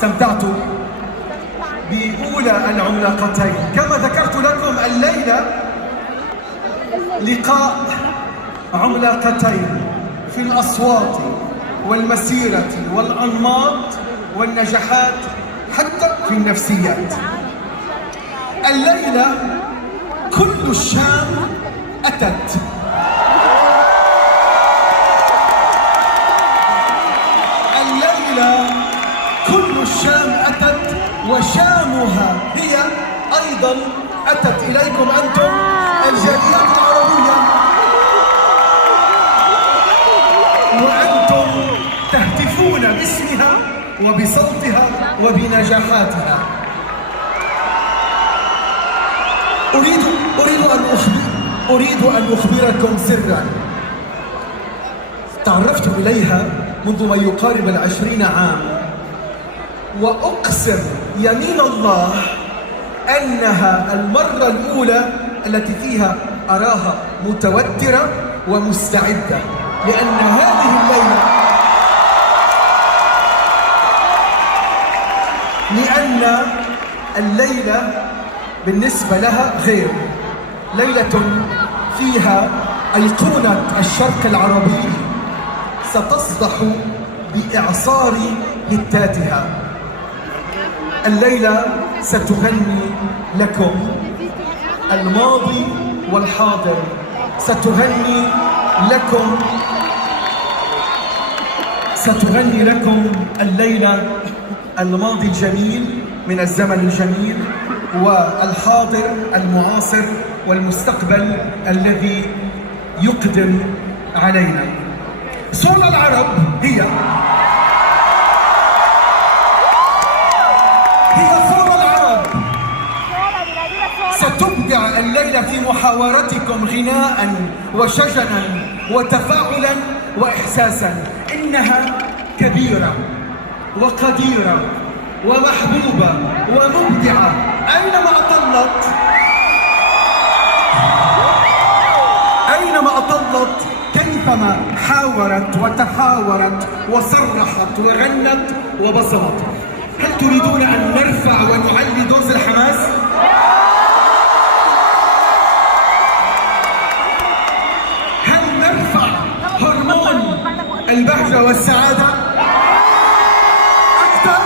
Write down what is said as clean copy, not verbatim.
استمتعت بأولى العملاقتين. كما ذكرت لكم الليلة لقاء عملاقتين في الأصوات والمسيرة والأنماط والنجاحات حتى في النفسيات. الليلة كل الشام أتت. الليلة كل الشام أتت، وشامها هي أيضا أتت إليكم أنتم الجاليات العربية، وأنتم تهتفون باسمها وبصوتها وبنجاحاتها. أريد أن أخبركم سرا تعرفت إليها منذ ما يقارب 20 عام، وأقسم يمين الله أنها المرة الأولى التي فيها أراها متوترة ومستعدة، لأن هذه الليلة بالنسبة لها غير ليلة فيها أيقونة الشرق العربي ستصدح بإعصار هتاتها. الليلة ستغني لكم الماضي والحاضر، ستغني لكم الليلة الماضي الجميل من الزمن الجميل، والحاضر المعاصر، والمستقبل الذي يقدم علينا. صول العرب هي صول العرب. ستبدع الليلة في محاورتكم غناء وشجنا وتفاعلا وإحساسا. إنها كبيرة وقديرة ومحبوبة ومبدعة. أينما أطلت كيفما حاورت وتحاورت وصرحت وغنت وبصمت. هل تريدون أن نرفع ونعلي دوز الحماس؟ هل نرفع هرمون البهجة والسعادة أكثر؟